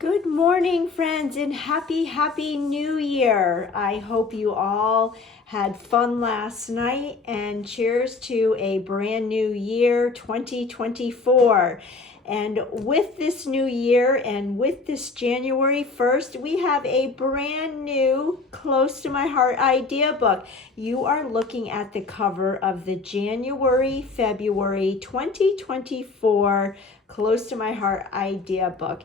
Good morning, friends, and happy New Year. I hope you all had fun last night, and cheers to a brand new year, 2024. And with this new year and with this January 1st, we have a brand new Close to My Heart idea book. You are looking at the cover of the February 2024 Close to My Heart idea book.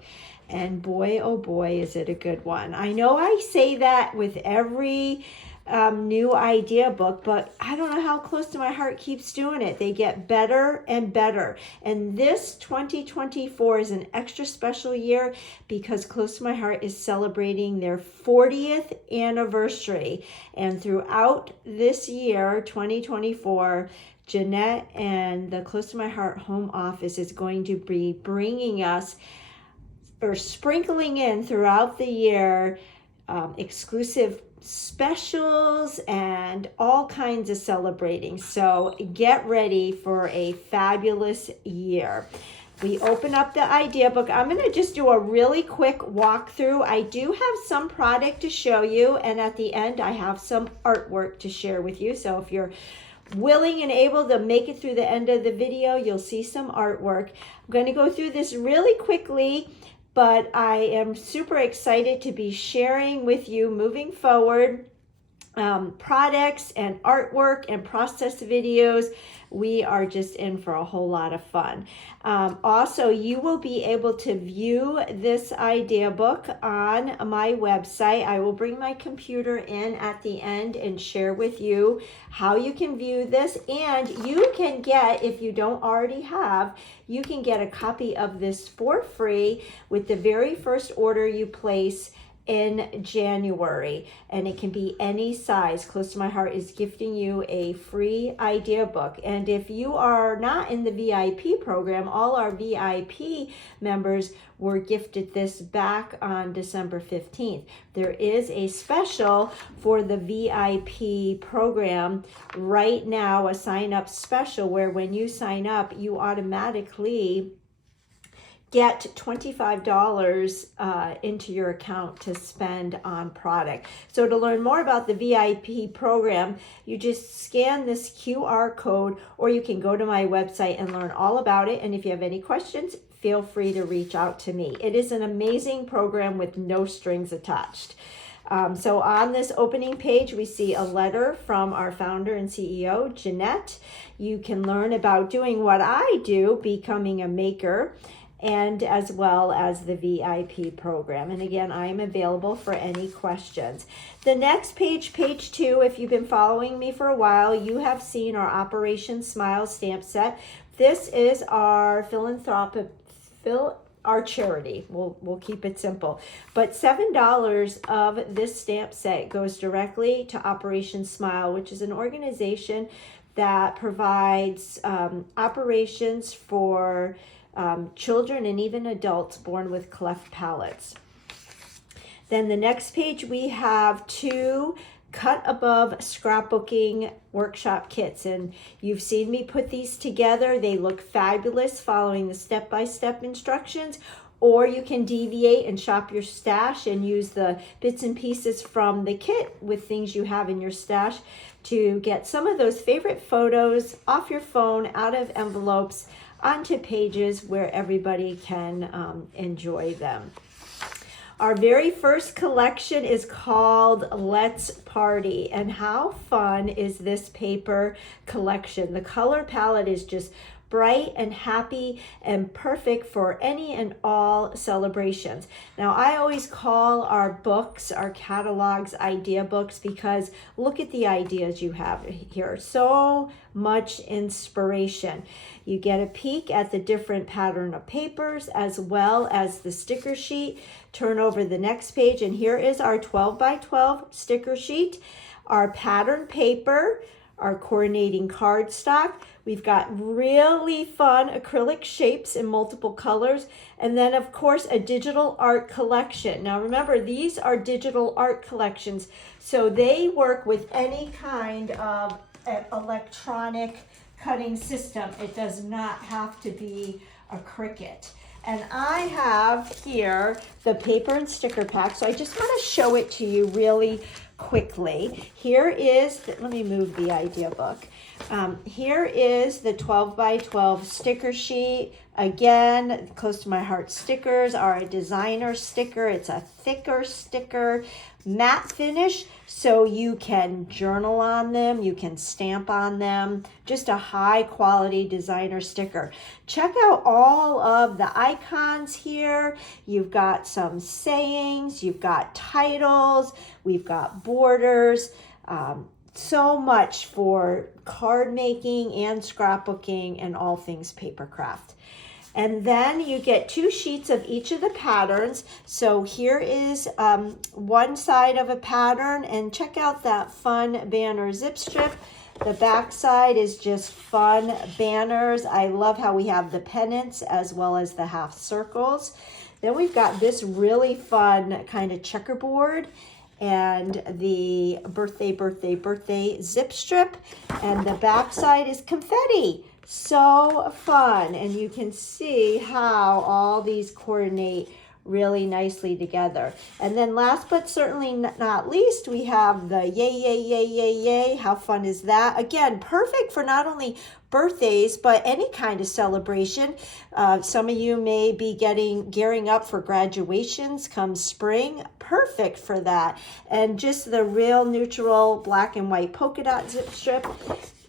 And boy, oh boy, is it a good one. I know I say that with every new idea book, but I don't know how Close to My Heart keeps doing it. They get better and better. And this 2024 is an extra special year because Close to My Heart is celebrating their 40th anniversary. And throughout this year, 2024, Jeanette and the Close to My Heart home office is going to be bringing us or sprinkling in throughout the year exclusive specials and all kinds of celebrating. So get ready for a fabulous year. We open up the idea book. I'm going to just do a really quick walkthrough. I do have some product to show you, and at the end I have some artwork to share with you. So if you're willing and able to make it through the end of the video, you'll see some artwork. I'm going to go through this really quickly, but I am super excited to be sharing with you moving forward products and artwork and process videos. We are just in for a whole lot of fun. Also, you will be able to view this idea book on my website. I will bring my computer in at the end and share with you how you can view this. And you can get, if you don't already have, you can get a copy of this for free with the very first order you place in January, and it can be any size. Close to My Heart is gifting you a free idea book. And if you are not in the VIP program, all our VIP members were gifted this back on December 15th. There is a special for the VIP program right now, a sign up special, where when you sign up, you automatically get $25 into your account to spend on product. So to learn more about the VIP program, you just scan this QR code, or you can go to my website and learn all about it. And if you have any questions, feel free to reach out to me. It is an amazing program with no strings attached. So on this opening page, we see a letter from our founder and CEO, Jeanette. You can learn about doing what I do, becoming a maker, and as well as the VIP program. And again, I am available for any questions. The next page, page 2, if you've been following me for a while, you have seen our Operation Smile stamp set. This is our our charity. We'll keep it simple. But $7 of this stamp set goes directly to Operation Smile, which is an organization that provides operations for children and even adults born with cleft palates. Then the next page, we have 2 cut above scrapbooking workshop kits, and you've seen me put these together. They look fabulous following the step-by-step instructions, or you can deviate and shop your stash and use the bits and pieces from the kit with things you have in your stash to get some of those favorite photos off your phone, out of envelopes, onto pages where everybody can enjoy them. Our very first collection is called Let's Party. And how fun is this paper collection? The color palette is just bright and happy and perfect for any and all celebrations. Now, I always call our books, our catalogs, idea books, because look at the ideas you have here. So much inspiration. You get a peek at the different pattern of papers as well as the sticker sheet. Turn over the next page, and here is our 12 by 12 sticker sheet, our pattern paper, our coordinating cardstock. We've got really fun acrylic shapes in multiple colors. And then, of course, a digital art collection. Now, remember, these are digital art collections, so they work with any kind of electronic cutting system. It does not have to be a Cricut. And I have here the paper and sticker pack. So I just want to show it to you really quickly. Here is, let me move the idea book. Here is the 12 by 12 sticker sheet. Again, close to my heart stickers are a designer sticker. It's a thicker sticker, matte finish, so you can journal on them, you can stamp on them. Just a high quality designer sticker. Check out all of the icons here. You've got some sayings, you've got titles, we've got borders. So much for card making and scrapbooking and all things papercraft. And then you get 2 sheets of each of the patterns. So here is one side of a pattern, and check out that fun banner zip strip. The back side is just fun banners. I love how we have the pennants as well as the half circles. Then we've got this really fun kind of checkerboard and the birthday zip strip, and the back side is confetti. So fun, and you can see how all these coordinate really nicely together. And then last but certainly not least, we have the yay, yay, yay, yay, yay. How fun is that? Again, perfect for not only birthdays, but any kind of celebration. Some of you may be gearing up for graduations come spring. Perfect for that. And just the real neutral black and white polka dot zip strip.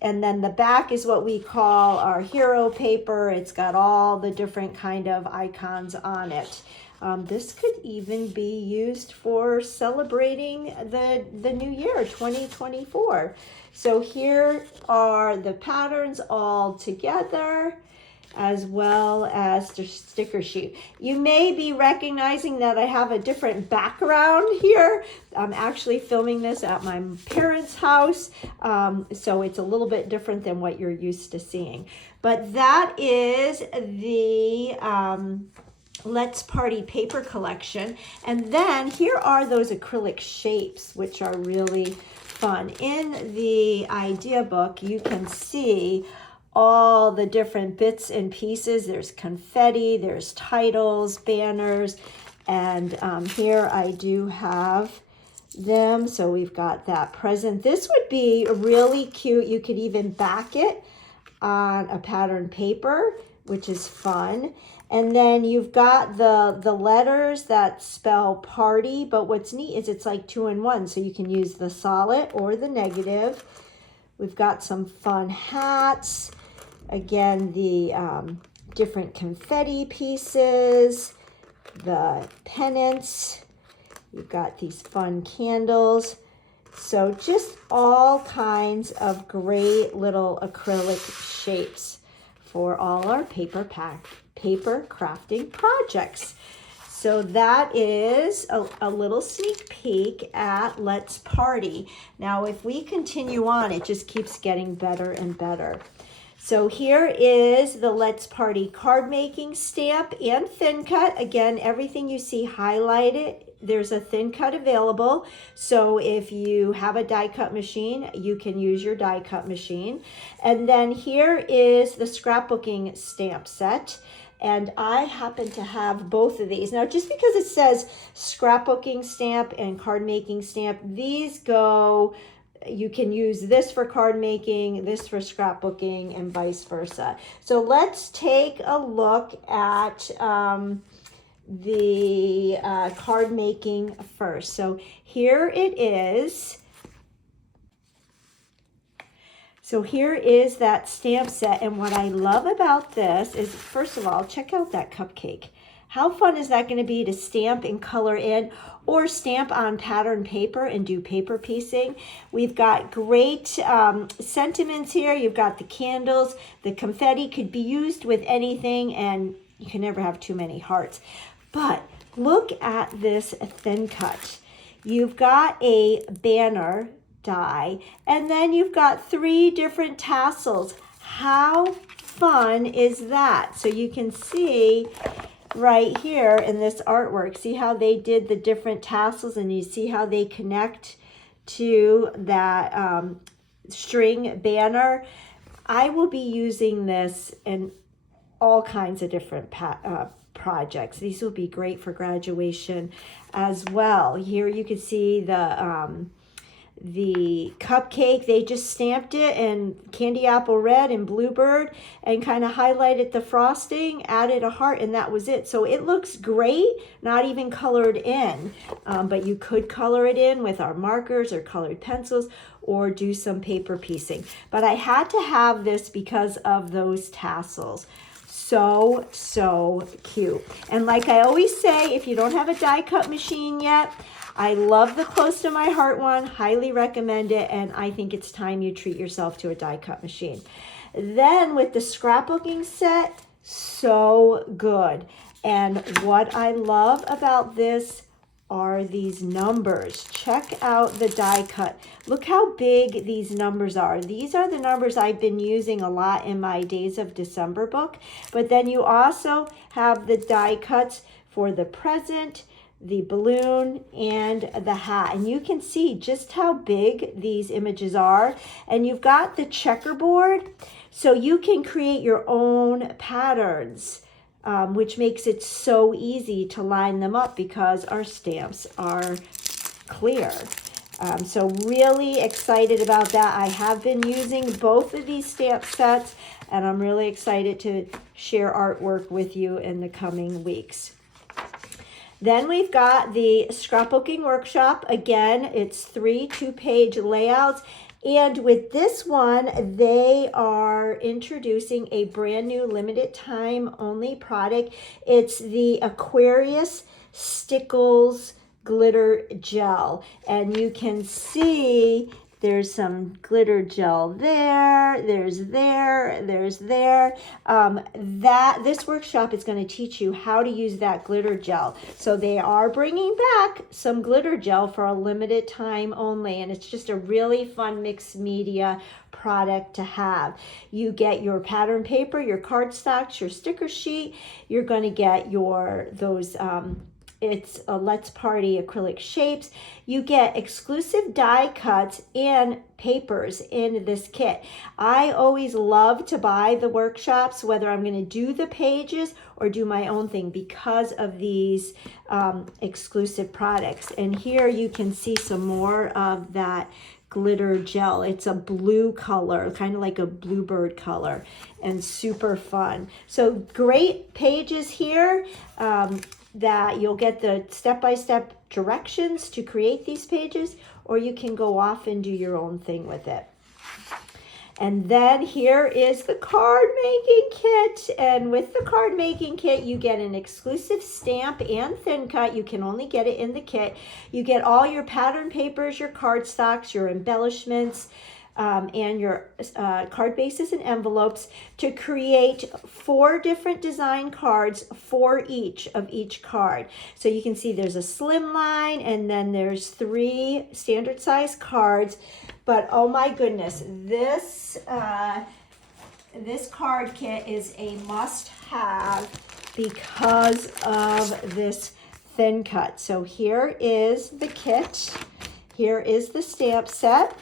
And then the back is what we call our hero paper. It's got all the different kind of icons on it. This could even be used for celebrating the new year, 2024. So here are the patterns all together, as well as the sticker sheet. You may be recognizing that I have a different background here. I'm actually filming this at my parents' house, so it's a little bit different than what you're used to seeing. But that is the Let's Party paper collection. And then here are those acrylic shapes, which are really fun. In the idea book, you can see all the different bits and pieces. There's confetti, there's titles, banners, and here I do have them. So we've got that present. This would be really cute. You could even back it on a pattern paper, which is fun. And then you've got the letters that spell party, but what's neat is it's like 2 in 1. So you can use the solid or the negative. We've got some fun hats. Again, the different confetti pieces, the pennants. You've got these fun candles. So just all kinds of great little acrylic shapes for all our paper crafting projects. So that is a little sneak peek at Let's Party. Now, if we continue on, it just keeps getting better and better. So here is the Let's Party card making stamp and thin cut. Again, everything you see highlighted, there's a thin cut available. So if you have a die cut machine, you can use your die cut machine. And then here is the scrapbooking stamp set. And I happen to have both of these. Now, just because it says scrapbooking stamp and card making stamp, these go, you can use this for card making, this for scrapbooking, and vice versa. So let's take a look at the card making first. So here it is. So here is that stamp set, and what I love about this is, first of all, check out that cupcake. How fun is that going to be to stamp and color in, or stamp on pattern paper and do paper piecing? We've got great sentiments here. You've got the candles. The confetti could be used with anything, and you can never have too many hearts. But look at this thin cut. You've got a banner die, and then you've got 3 different tassels. How fun is that? So you can see right here in this artwork, see how they did the different tassels, and you see how they connect to that string banner. I will be using this in all kinds of different projects. These will be great for graduation as well. Here you can see the cupcake. They just stamped it in candy apple red and bluebird and kind of highlighted the frosting, added a heart, and that was it. So it looks great, not even colored in, but you could color it in with our markers or colored pencils or do some paper piecing. But I had to have this because of those tassels. So, so cute. And like I always say, if you don't have a die cut machine yet, I love the Close to My Heart one, highly recommend it, and I think it's time you treat yourself to a die cut machine. Then with the scrapbooking set, so good. And what I love about this are these numbers. Check out the die cut. Look how big these numbers are. These are the numbers I've been using a lot in my Days of December book, but then you also have the die cuts for the present, the balloon, and the hat, and you can see just how big these images are. And you've got the checkerboard, so you can create your own patterns, which makes it so easy to line them up because our stamps are clear. So really excited about that. I have been using both of these stamp sets, and I'm really excited to share artwork with you in the coming weeks. Then we've got the scrapbooking workshop. Again, it's 3 2-page layouts. And with this one, they are introducing a brand new limited time only product. It's the Aquarius Stickles Glitter Gel. And you can see there's some glitter gel there, there's there. This workshop is going to teach you how to use that glitter gel. So they are bringing back some glitter gel for a limited time only, and it's just a really fun mixed media product to have. You get your pattern paper, your cardstocks, your sticker sheet. You're going to get those it's a Let's Party acrylic shapes. You get exclusive die cuts and papers in this kit. I always love to buy the workshops, whether I'm going to do the pages or do my own thing, because of these exclusive products. And here you can see some more of that glitter gel. It's a blue color, kind of like a bluebird color, and super fun. So great pages here. That you'll get the step-by-step directions to create these pages, or you can go off and do your own thing with it. And then here is the card making kit. And with the card making kit, you get an exclusive stamp and thin cut. You can only get it in the kit. You get all your pattern papers, your cardstocks, your embellishments, and your card bases and envelopes to create 4 different design cards for each of each card. So you can see there's a slim line, and then there's 3 standard size cards. But oh my goodness, this card kit is a must-have because of this thin cut. So here is the kit. Here is the stamp set.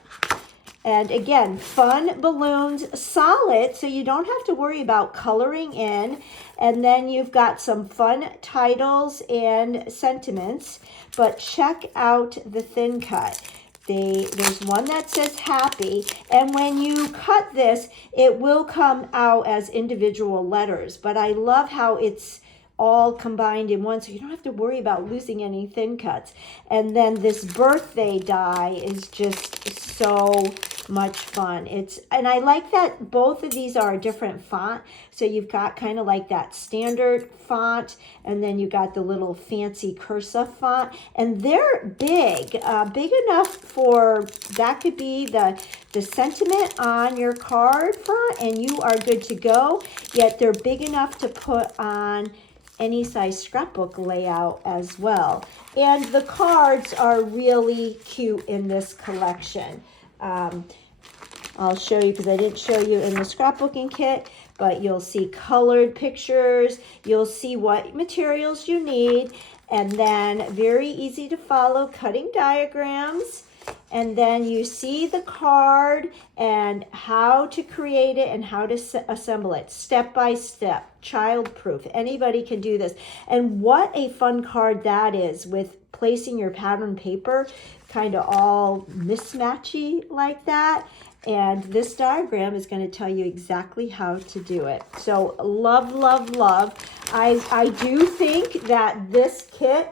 And again, fun balloons, solid, so you don't have to worry about coloring in. And then you've got some fun titles and sentiments. But check out the thin cut. There's one that says happy, and when you cut this, it will come out as individual letters. But I love how it's all combined in one, so you don't have to worry about losing any thin cuts. And then this birthday die is just so much fun. And I like that both of these are a different font. So you've got kind of like that standard font, and then you got the little fancy cursive font, and they're big enough for that could be the sentiment on your card front, and you are good to go. Yet they're big enough to put on any size scrapbook layout as well. And the cards are really cute in this collection. I'll show you because I didn't show you in the scrapbooking kit, but you'll see colored pictures, you'll see what materials you need, and then very easy to follow cutting diagrams. and then you see the card and how to create it and how to assemble it step by step, child-proof. Anybody can do this. And what a fun card that is, with placing your pattern paper kind of all mismatchy like that. And this diagram is going to tell you exactly how to do it. So love, love, love. I do think that this kit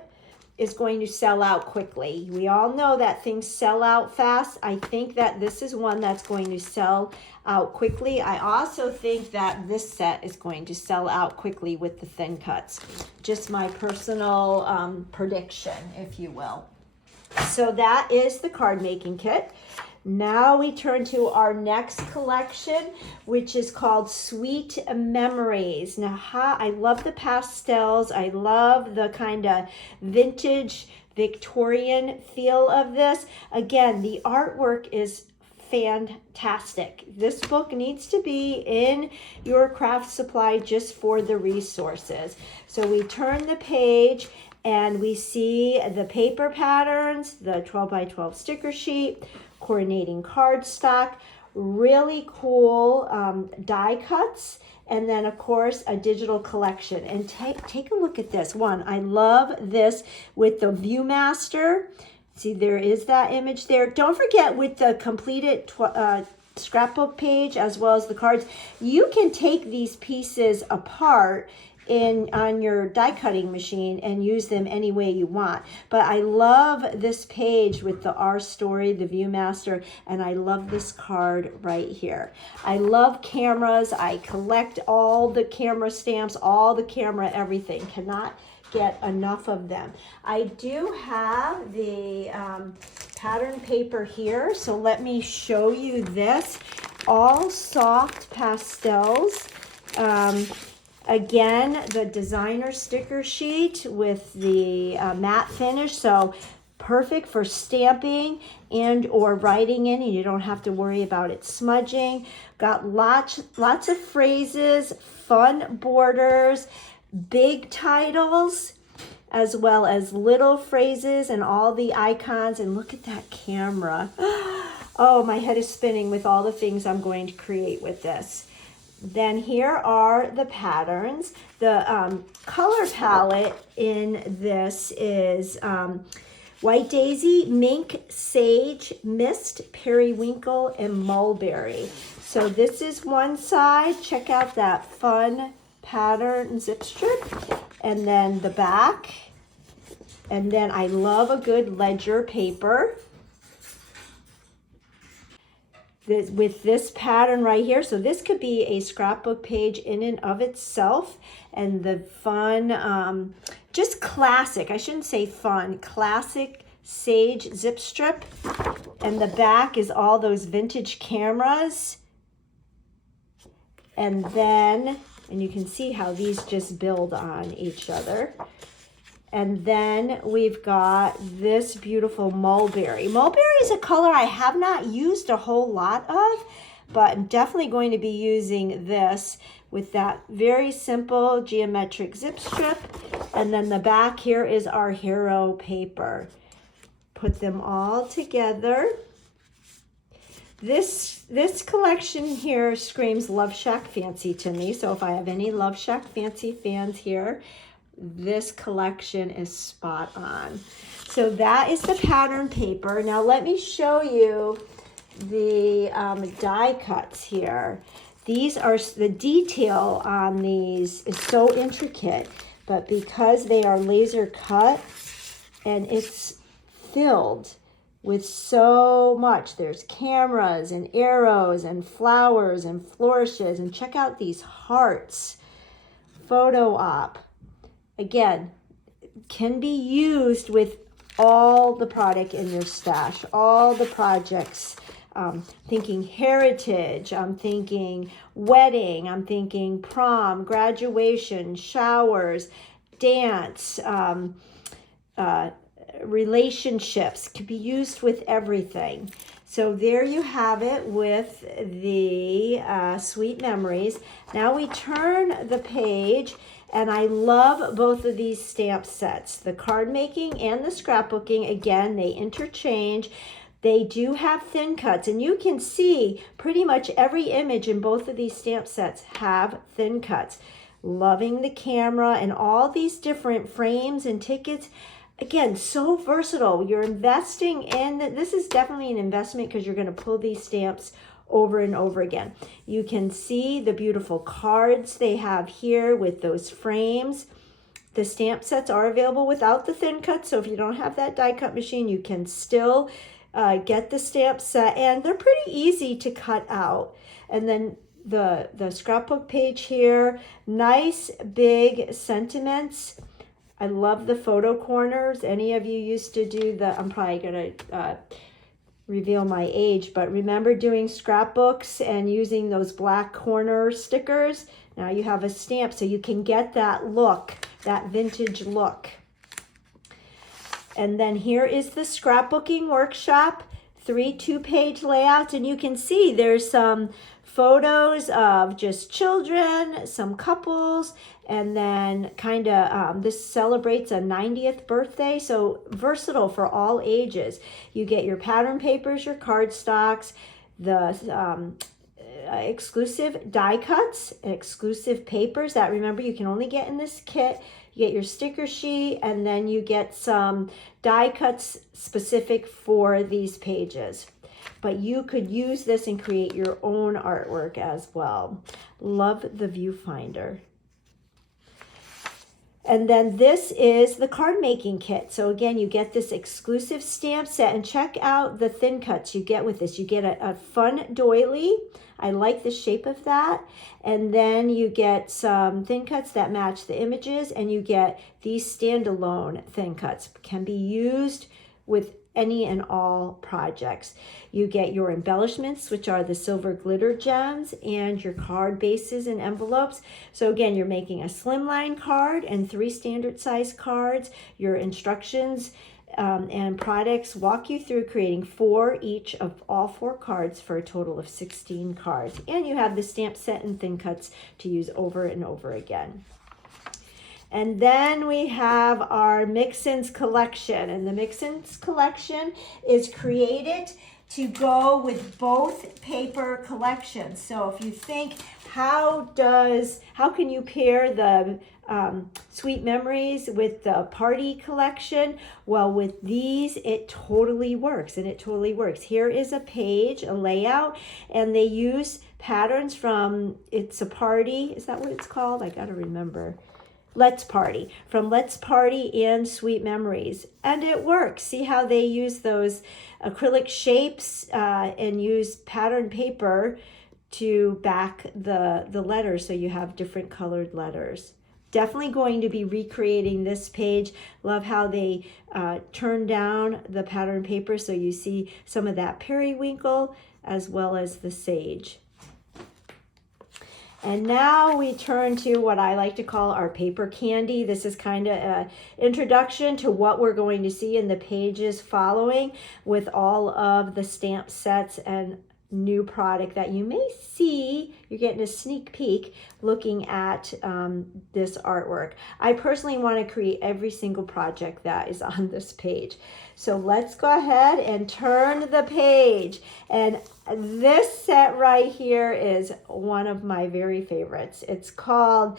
is going to sell out quickly. We all know that things sell out fast. I think that this is one that's going to sell out quickly. I also think that this set is going to sell out quickly with the thin cuts. Just my personal prediction, if you will. So that is the card making kit. Now we turn to our next collection, which is called Sweet Memories. Now, I love the pastels. I love the kind of vintage Victorian feel of this. Again, the artwork is fantastic. This book needs to be in your craft supply just for the resources. So we turn the page and we see the paper patterns, the 12 by 12 sticker sheet, coordinating cardstock, really cool die cuts, and then of course a digital collection. And take a look at this one. I love this with the Viewmaster. See, there is that image there. Don't forget, with the completed scrapbook page as well as the cards, you can take these pieces apart on your die cutting machine and use them any way you want. But I love this page with the Our Story, the Viewmaster, and I love this card right here. I love cameras. I collect all the camera stamps, all the camera everything. Cannot get enough of them. I do have the pattern paper here, so let me show you this. All soft pastels. Again, the designer sticker sheet with the matte finish, so perfect for stamping and or writing in, and you don't have to worry about it smudging. Got lots of phrases, fun borders, big titles, as well as little phrases and all the icons. And look at that camera. Oh, my head is spinning with all the things I'm going to create with this. Then here are the patterns. The color palette in this is White Daisy, Mink, Sage, Mist, Periwinkle, and Mulberry. So this is one side. Check out that fun pattern zip strip. And then the back. And then I love a good ledger paper. With this pattern right here. So this could be a scrapbook page in and of itself. And the fun, just classic, I shouldn't say fun, classic sage zip strip. And the back is all those vintage cameras. And then, and you can see how these just build on each other. And then we've got this beautiful mulberry. Mulberry is a color I have not used a whole lot of, but I'm definitely going to be using this with that very simple geometric zip strip. And then the back here is our hero paper. Put them all together. This collection here screams Love Shack Fancy to me. So if I have any Love Shack Fancy fans here, this collection is spot on. So that is the pattern paper. Now let me show you the die cuts here. These are, the detail on these is so intricate, but because they are laser cut and it's filled with so much, there's cameras and arrows and flowers and flourishes, and check out these hearts. Photo op. Again, can be used with all the product in your stash, all the projects. Thinking heritage, I'm thinking wedding, I'm thinking prom, graduation, showers, dance, relationships. Could be used with everything. So there you have it with the Sweet Memories. Now we turn the page. And I love both of these stamp sets, the card making and the scrapbooking. Again, they interchange. They do have thin cuts, and you can see pretty much every image in both of these stamp sets have thin cuts. Loving the camera and all these different frames and tickets. Again, so versatile. You're investing in, this is definitely an investment because you're going to pull these stamps over and over again. You can see the beautiful cards they have here with those frames. The stamp sets are available without the thin cut, so if you don't have that die cut machine, you can still get the stamp set, and they're pretty easy to cut out. And then the scrapbook page here, nice big sentiments. I love the photo corners. Any of you used to do the, I'm probably going to reveal my age, but remember doing scrapbooks and using those black corner stickers? Now you have a stamp so you can get that look, that vintage look. And then here is the scrapbooking workshop, 3 2-page layouts, and you can see there's some photos of just children, some couples, and then kind of this celebrates a 90th birthday, so versatile for all ages. You get your pattern papers, your cardstocks, the exclusive die cuts, exclusive papers that, remember, you can only get in this kit. You get your sticker sheet, and then you get some die cuts specific for these pages. But you could use this and create your own artwork as well. Love the viewfinder. And then this is the card making kit. So again, you get this exclusive stamp set, and check out the thin cuts you get with this. You get a fun doily. I like the shape of that. And then you get some thin cuts that match the images, and you get these standalone thin cuts. Can be used with any and all projects. You get your embellishments, which are the silver glitter gems, and your card bases and envelopes. So again, you're making a slimline card and 3 standard size cards. Your instructions and products walk you through creating 4 each of all 4 cards for a total of 16 cards. And you have the stamp set and thin cuts to use over and over again. And then we have our Mixins collection, and the Mixins collection is created to go with both paper collections. So if you think, how can you pair the Sweet Memories with the Party collection? Well, with these, it totally works, and it totally works. Here is a page, a layout, and they use patterns from It's a Party. Is that what it's called? I gotta remember. Let's Party, from Let's Party and Sweet Memories, and it works. See how they use those acrylic shapes and use pattern paper to back the letters, so you have different colored letters. Definitely going to be recreating this page. Love how they turn down the pattern paper so you see some of that periwinkle as well as the sage. And now we turn to what I like to call our paper candy. This is kind of an introduction to what we're going to see in the pages following with all of the stamp sets and new product that you may see. You're getting a sneak peek looking at this artwork. I personally want to create every single project that is on this page. So let's go ahead and turn the page. And this set right here is one of my very favorites. It's called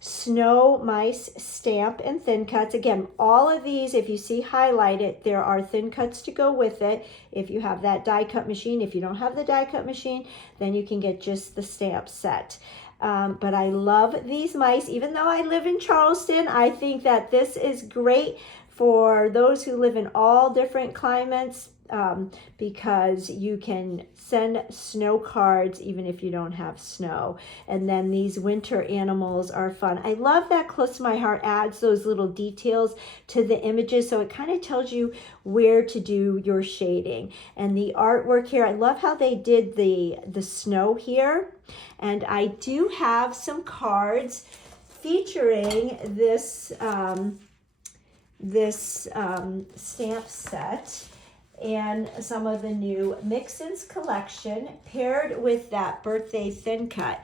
Snow Mice Stamp and Thin Cuts. Again, all of these, if you see highlighted, there are thin cuts to go with it. If you have that die cut machine, if you don't have the die cut machine, then you can get just the stamp set. But I love these mice. Even though I live in Charleston, I think that this is great for those who live in all different climates, because you can send snow cards even if you don't have snow. And then these winter animals are fun. I love that Close to My Heart adds those little details to the images, so it kind of tells you where to do your shading. And the artwork here, I love how they did the snow here. And I do have some cards featuring this stamp set and some of the new Mixins collection paired with that birthday thin cut.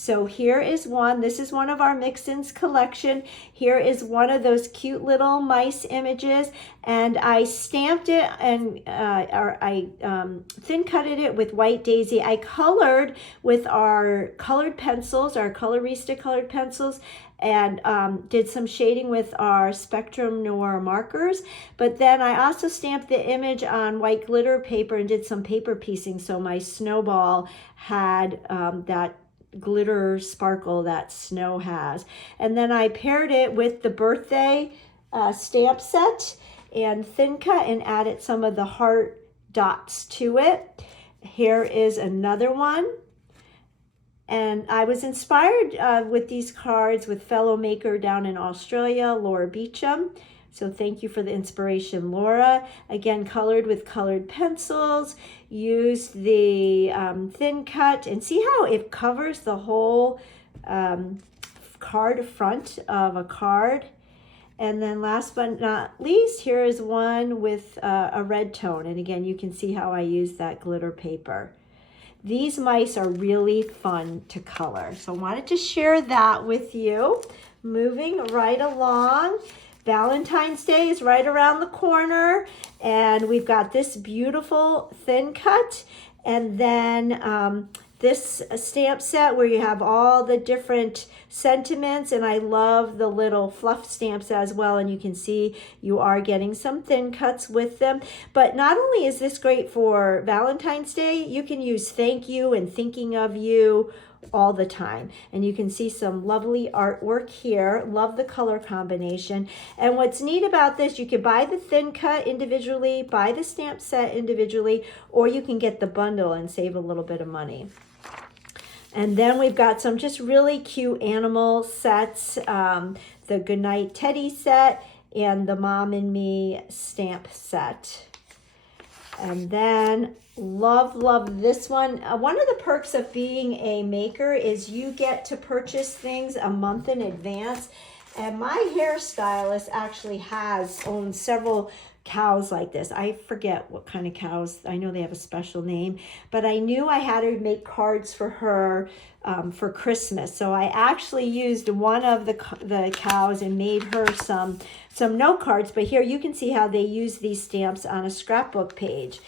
So here is one. This is one of our Mix-Ins collection. Here is one of those cute little mice images, and I stamped it and I thin cutted it with White Daisy. I colored with our colored pencils, our Colorista colored pencils, and did some shading with our Spectrum Noir markers. But then I also stamped the image on white glitter paper and did some paper piecing, so my snowball had that glitter sparkle that snow has. And then I paired it with the birthday stamp set and thin cut and added some of the heart dots to it. Here is another one. And I was inspired with these cards with fellow maker down in Australia, Laura Beecham. So thank you for the inspiration, Laura. Again, colored with colored pencils. Use the thin cut, and see how it covers the whole card front of a card. And then last but not least, here is one with a red tone. And again, you can see how I use that glitter paper. These mice are really fun to color. So I wanted to share that with you. Moving right along. Valentine's Day is right around the corner, and we've got this beautiful thin cut, and then this stamp set where you have all the different sentiments, and I love the little fluff stamps as well, and you can see you are getting some thin cuts with them. But not only is this great for Valentine's Day, you can use thank you and thinking of you all the time. And you can see some lovely artwork here. Love the color combination. And what's neat about this, you can buy the thin cut individually, buy the stamp set individually, or you can get the bundle and save a little bit of money. And then we've got some just really cute animal sets, the Goodnight Teddy set and the Mom and Me stamp set. And then love this one. One of the perks of being a maker is you get to purchase things a month in advance. And my hairstylist actually owns several cows like this. I forget what kind of cows. I know they have a special name, but I knew I had to make cards for her for Christmas. So I actually used one of the cows and made her some note cards. But here you can see how they use these stamps on a scrapbook page.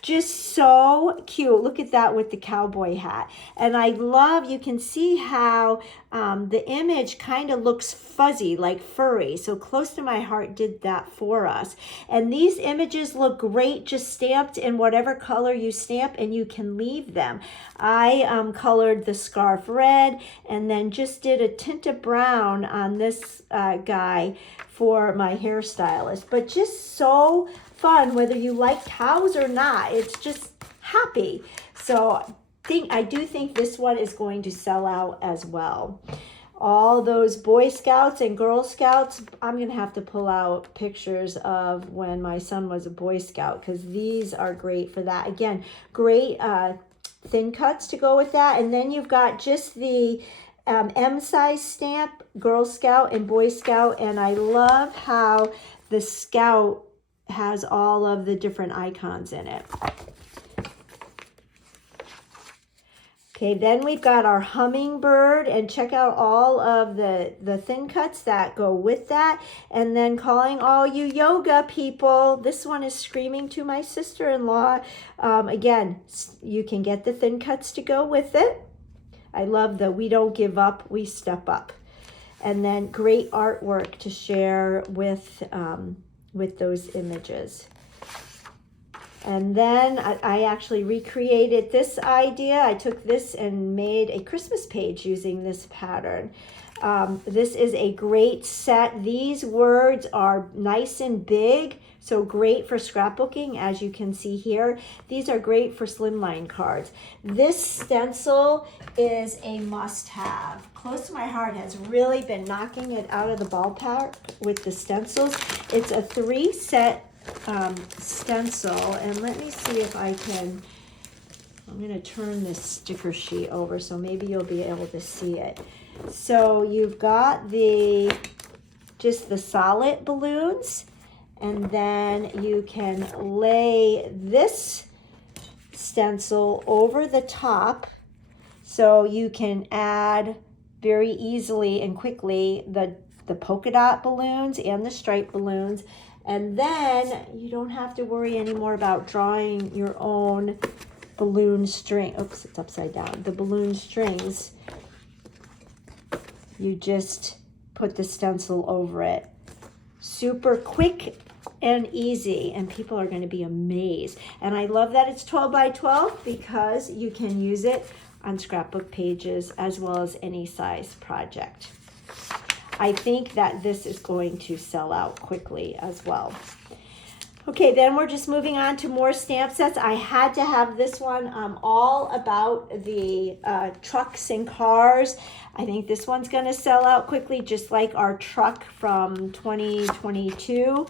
Just so cute. Look at that with the cowboy hat. And I love, you can see how the image kind of looks fuzzy, like furry. So Close to My Heart did that for us. And these images look great just stamped in whatever color you stamp, and you can leave them. I colored the scarf red and then just did a tint of brown on this guy for my hairstylist. But just so fun, whether you like cows or not. It's just happy. So I do think this one is going to sell out as well. All those Boy Scouts and Girl Scouts, I'm going to have to pull out pictures of when my son was a Boy Scout, because these are great for that. Again, great thin cuts to go with that. And then you've got just the M size stamp, Girl Scout and Boy Scout. And I love how the Scout has all of the different icons in it. Okay, then we've got our hummingbird, and check out all of the thin cuts that go with that. And then Calling All You Yoga People. This one is Screaming to My Sister-in-Law. Again, you can get the thin cuts to go with it. I love the We Don't Give Up, We Step Up. And then great artwork to share with those images. And then I actually recreated this idea. I took this and made a Christmas page using this pattern. This is a great set. These words are nice and big, so great for scrapbooking, as you can see here. These are great for slimline cards. This stencil is a must-have. Close to My Heart has really been knocking it out of the ballpark with the stencils. It's a 3-set stencil, and let me see if I'm going to turn this sticker sheet over so maybe you'll be able to see it. So you've got just the solid balloons, and then you can lay this stencil over the top So you can add very easily and quickly the polka dot balloons and the stripe balloons. And then you don't have to worry anymore about drawing your own balloon string. Oops, it's upside down. The balloon strings. You just put the stencil over it. Super quick and easy, and people are going to be amazed. And I love that it's 12 by 12 because you can use it on scrapbook pages as well as any size project. I think that this is going to sell out quickly as well. Okay, then we're just moving on to more stamp sets. I had to have this one all about the trucks and cars. I think this one's going to sell out quickly, just like our truck from 2022.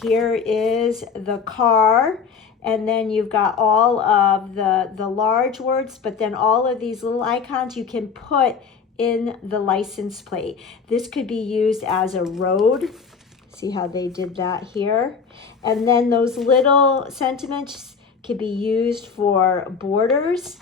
Here is the car, and then you've got all of the large words, but then all of these little icons you can put in the license plate. This could be used as a road. See how they did that here? And then those little sentiments could be used for borders.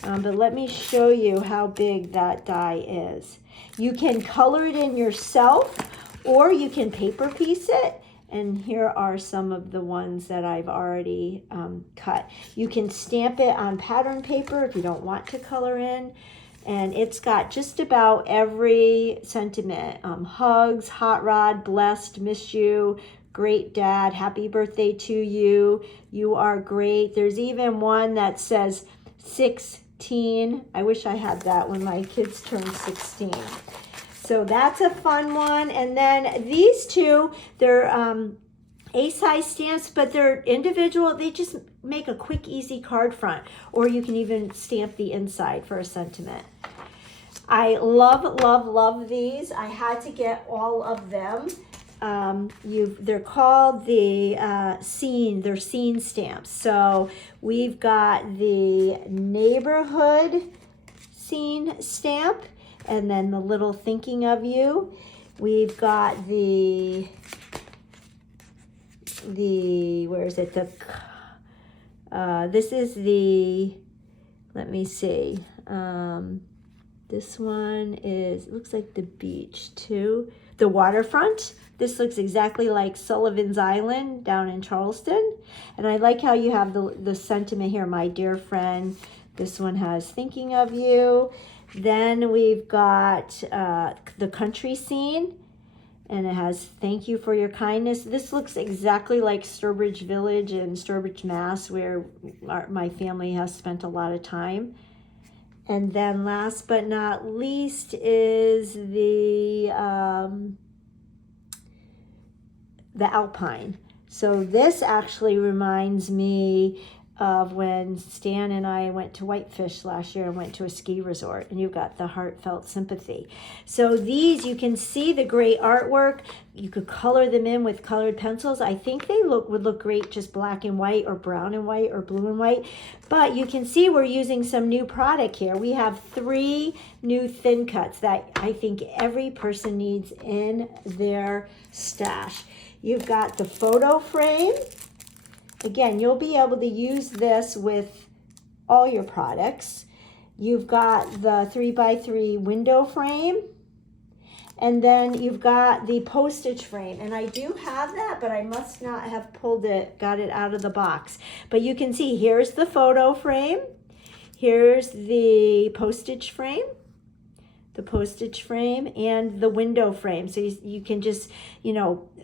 But let me show you how big that die is. You can color it in yourself, or you can paper piece it. And here are some of the ones that I've already cut. You can stamp it on pattern paper if you don't want to color in. And it's got just about every sentiment. Hugs, hot rod, blessed, miss you, great dad, happy birthday to you, you are great. There's even one that says 16. I wish I had that when my kids turned 16. So that's a fun one. And then these two, they're A-size stamps, but they're individual. They just make a quick, easy card front, or you can even stamp the inside for a sentiment. I love, love, love these. I had to get all of them. They're called the scene. They're scene stamps. So we've got the neighborhood scene stamp, and then the little thinking of you. We've got the where is it? This is the, let me see. This one is, looks like the beach too. The waterfront. This looks exactly like Sullivan's Island down in Charleston. And I like how you have the sentiment here, my dear friend. This one has thinking of you. Then we've got the country scene, and it has thank you for your kindness. This looks exactly like Sturbridge Village in Sturbridge, Mass, where my family has spent a lot of time. And then last but not least is the Alpine. So this actually reminds me of when Stan and I went to Whitefish last year and went to a ski resort, and you've got the heartfelt sympathy. So these, you can see the great artwork. You could color them in with colored pencils. I think they would look great just black and white or brown and white or blue and white. But you can see we're using some new product here. We have 3 new thin cuts that I think every person needs in their stash. You've got the photo frame. Again, you'll be able to use this with all your products. You've got the 3x3 window frame, and then you've got the postage frame. And I do have that, but I must not have got it out of the box. But you can see here's the photo frame. Here's the postage frame. And the window frame. So you can just,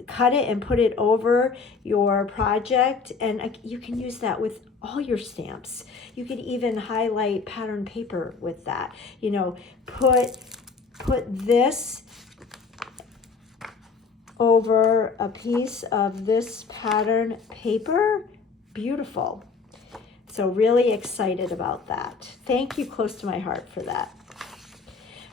cut it and put it over your project, and you can use that with all your stamps. You could even highlight pattern paper with that. Put this over a piece of this pattern paper. Beautiful. So really excited about that. Thank you, close to my heart, for that.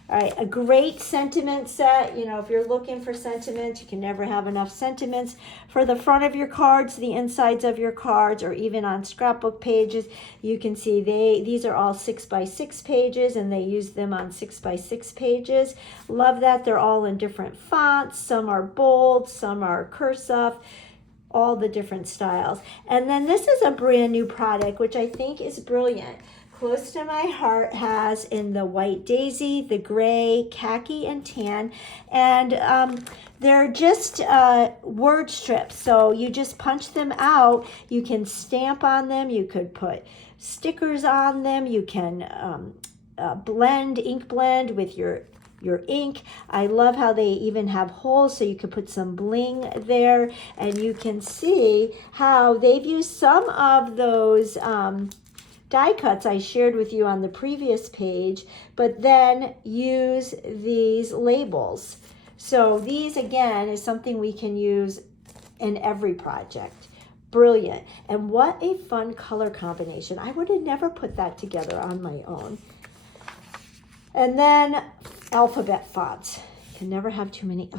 All right, a great sentiment set. If you're looking for sentiments, you can never have enough sentiments for the front of your cards, the insides of your cards, or even on scrapbook pages. You can see these are all 6x6 pages, and they use them on 6x6 pages. Love that. They're all in different fonts. Some are bold, some are cursive, all the different styles. And then this is a brand new product, which I think is brilliant. close to my heart has in the white daisy, the gray, khaki, and tan. And they're just word strips. So you just punch them out. You can stamp on them. You could put stickers on them. You can ink blend with your ink. I love how they even have holes so you could put some bling there, and you can see how they've used some of those die cuts I shared with you on the previous page, but then use these labels. So these again is something we can use in every project. Brilliant. And what a fun color combination. I would have never put that together on my own. And then alphabet fonts. You can never have too many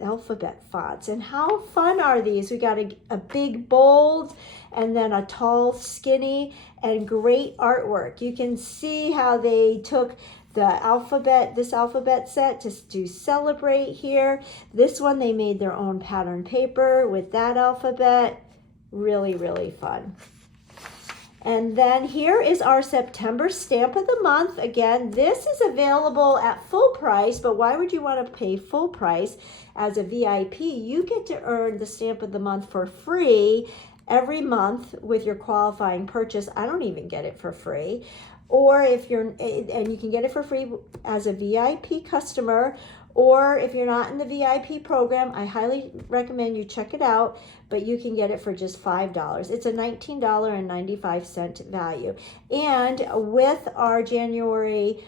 alphabet fonts. And how fun are these? We got a big bold and then a tall skinny and great artwork. You can see how they took this alphabet set to celebrate here. This one they made their own pattern paper with that alphabet. Really, really fun. And then here is our September stamp of the month. Again, this is available at full price, but why would you want to pay full price? As a VIP, you get to earn the stamp of the month for free every month with your qualifying purchase. I don't even get it for free. Or if you're, and you can get it for free as a VIP customer, or if you're not in the VIP program, I highly recommend you check it out, but you can get it for just $5. It's a $19.95 value. And with our January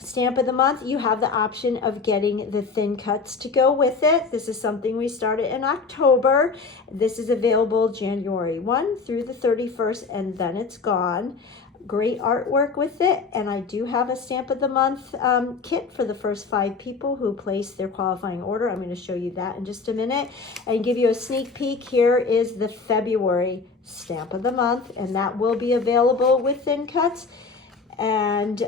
stamp of the month, you have the option of getting the thin cuts to go with it. This is something we started in October. This is available January 1 through the 31st, and then it's gone. Great artwork with it, and I do have a stamp of the month kit for the first 5 people who place their qualifying order. I'm going to show you that in just a minute and give you a sneak peek. Here is the February stamp of the month, and that will be available with thin cuts. And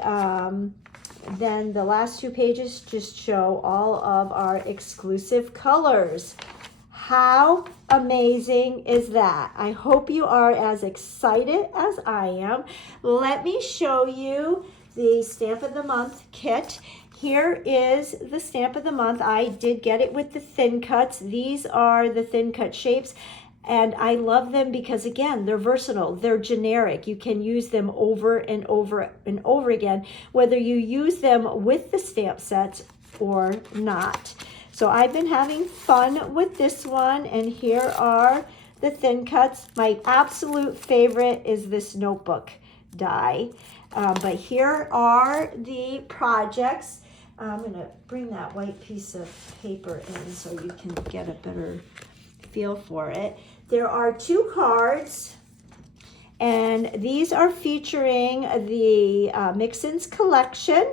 then the last 2 pages just show all of our exclusive colors. How amazing is that? I hope you are as excited as I am. Let me show you the Stamp of the Month kit. Here is the Stamp of the Month. I did get it with the thin cuts. These are the thin cut shapes, and I love them because, again, they're versatile. They're generic. You can use them over and over and over again, whether you use them with the stamp sets or not. So I've been having fun with this one, and here are the thin cuts. My absolute favorite is this notebook die, but here are the projects. I'm going to bring that white piece of paper in so you can get a better feel for it. There are 2 cards, and these are featuring the Mixins collection.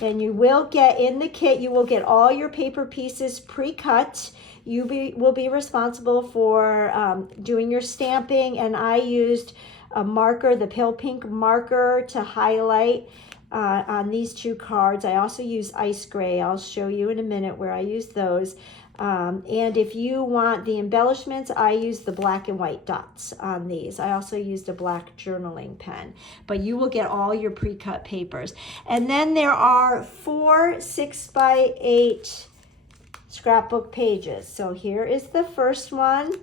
And you will get in the kit, you will get all your paper pieces pre-cut. You will be responsible for doing your stamping, and I used a marker, the pale pink marker, to highlight on these 2 cards. I also use ice gray. I'll show you in a minute where I use those. And if you want the embellishments, I use the black and white dots on these. I also used a black journaling pen, but you will get all your pre-cut papers. And then there are 4 6x8 scrapbook pages. So here is the first one,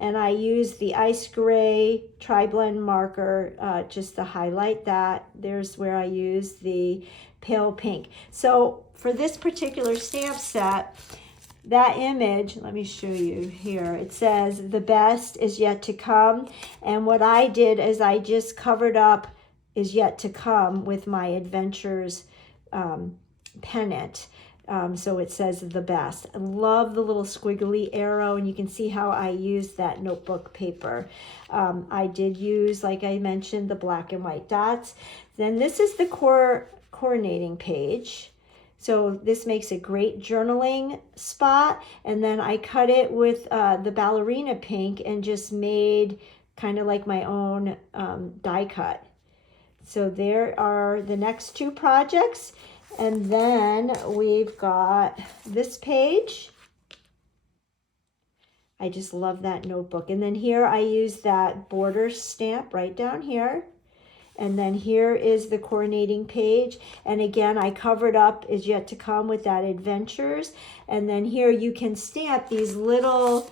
and I use the ice gray tri-blend marker just to highlight that. There's where I use the pale pink. So for this particular stamp set, that image, let me show you here. It says the best is yet to come. And what I did is I just covered up is yet to come with my adventures pennant. So it says the best. I love the little squiggly arrow, and you can see how I used that notebook paper. I did use, like I mentioned, the black and white dots. Then this is the coordinating page. So this makes a great journaling spot. And then I cut it with the ballerina pink and just made kind of like my own die cut. So there are the next 2 projects. And then we've got this page. I just love that notebook. And then here I use that border stamp right down here. And then here is the coordinating page. And again, I covered up Is Yet to Come with that adventures. And then here you can stamp these little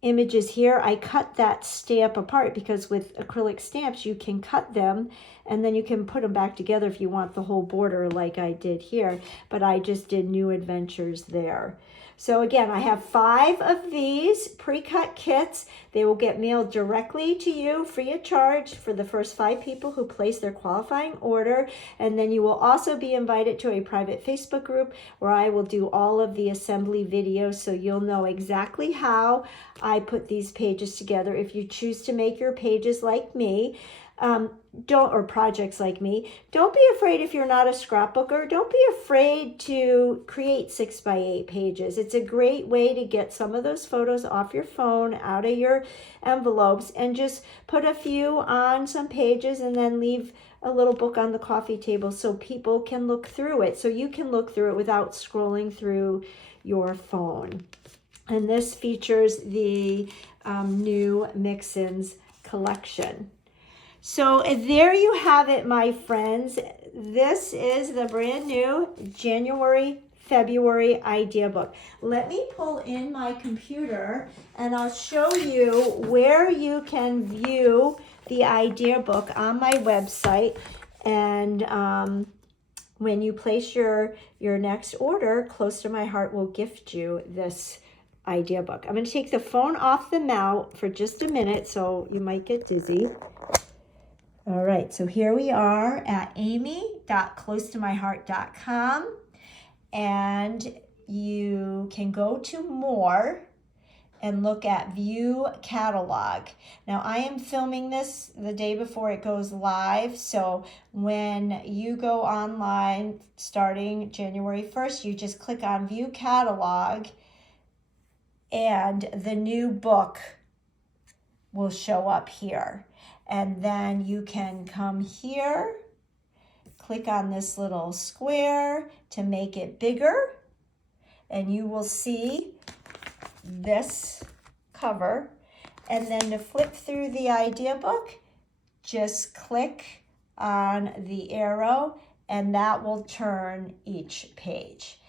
images here. I cut that stamp apart because with acrylic stamps, you can cut them and then you can put them back together if you want the whole border like I did here. But I just did New Adventures there. So again, I have 5 of these pre-cut kits. They will get mailed directly to you free of charge for the first 5 people who place their qualifying order. And then you will also be invited to a private Facebook group where I will do all of the assembly videos, so you'll know exactly how I put these pages together. If you choose to make your pages like me, or projects like me, don't be afraid if you're not a scrapbooker. Don't be afraid to create 6x8 pages. It's a great way to get some of those photos off your phone, out of your envelopes, and just put a few on some pages and then leave a little book on the coffee table so people can look through it. So you can look through it without scrolling through your phone. And this features the new Mixins collection. So there you have it, my friends. This is the brand new January, February idea book. Let me pull in my computer and I'll show you where you can view the idea book on my website. And when you place your next order, Close to My Heart will gift you this idea book. I'm going to take the phone off the mount for just a minute, so you might get dizzy. All right, so here we are at amy.closetomyheart.com, and you can go to more and look at view catalog. Now I am filming this the day before it goes live, so when you go online starting January 1st, you just click on view catalog and the new book will show up here. And then you can come here, click on this little square to make it bigger, and you will see this cover. And then to flip through the idea book, just click on the arrow and that will turn each page.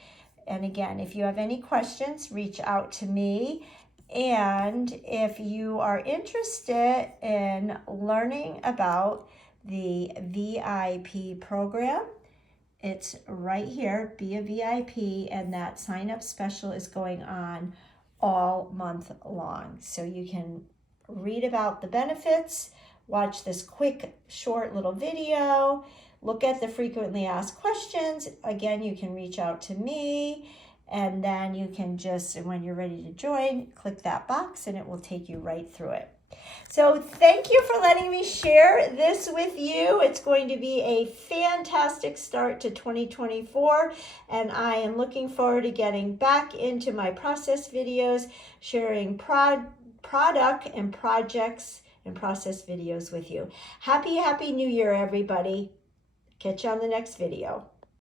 And again, if you have any questions, reach out to me. And if you are interested in learning about the VIP program, it's right here, Be a VIP, and that sign up special is going on all month long. So you can read about the benefits, watch this quick, short little video, look at the frequently asked questions. Again, you can reach out to me. And then you can just, when you're ready to join, click that box and it will take you right through it. So thank you for letting me share this with you. It's going to be a fantastic start to 2024. And I am looking forward to getting back into my process videos, sharing product and projects and process videos with you. Happy New Year, everybody. Catch you on the next video.